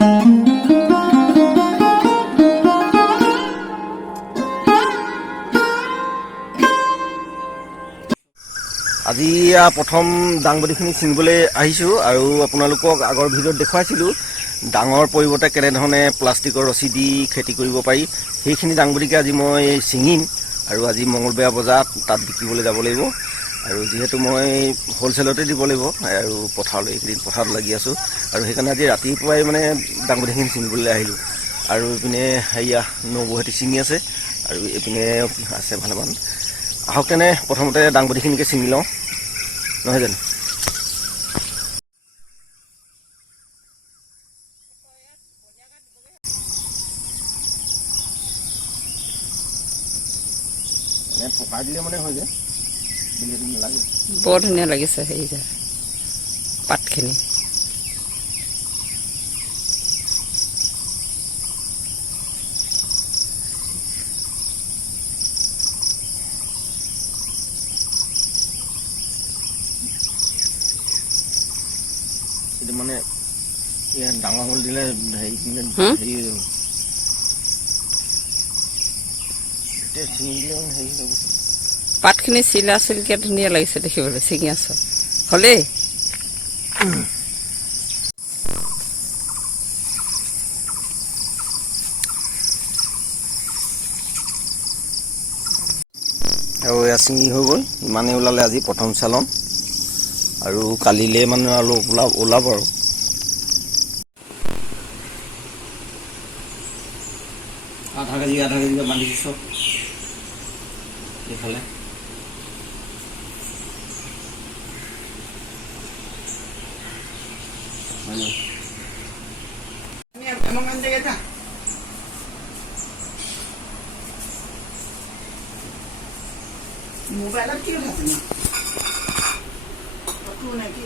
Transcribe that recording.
আজি প্ৰথম দাংবডিখিনি ছিঙিবলৈ আহিছোঁ আৰু আপোনালোকক আগৰ ভিডিঅ'ত দেখুৱাইছিলোঁ ডাঙৰ পৰিৱৰ্তে কেনেধৰণে প্লাষ্টিকৰ ৰছী দি খেতি কৰিব পাৰি। সেইখিনি দাংবডিকে আজি মই ছিঙিম আৰু আজি মঙলবৰীয়া বজাৰত তাত বিকিবলৈ যাব লাগিব। আৰু যিহেতু মই হ'লচেলতে দিব লাগিব আৰু পথাৰলৈ এইকেইদিন পথাৰত লাগি আছোঁ আৰু সেইকাৰণে আজি ৰাতিপুৱাই মানে দাংবডিখিনি ছিঙিবলৈ আহিলোঁ। আৰু এইপিনে হেৰিয়া নবৌহঁতে ছিঙি আছে আৰু এইপিনে আছে ভালেমান। আহক তেনে প্ৰথমতে দাংবডিখিনিকে ছিঙি লওঁ, নহয় জানো? পকাই দিলে মানে হৈ যায়, বিলেতি নালাগে। বৰ ধুনীয়া লাগিছে সেইকেইটা পাতখিনি। এইটো মানে ইয়াত ডাঙৰ হ'ল দিলে হেৰি ছিঙি দিলে হেৰি হ'ব। পাতখিনি চিলা চিলকৈ ধুনীয়া লাগিছে দেখিবলৈ, ছিঙি আছোঁ হ'লেই। আৰু এয়া ছিঙি হৈ গ'ল, ইমানেই ওলালে আজি প্ৰথম চালন আৰু কালিলৈ মানে অলপ ওলাব আৰু। আধা কেজিকৈ বান্ধিছোঁ চব এইফালে। মোবাইলত কি উঠাইছে ন? ফটো নে কি?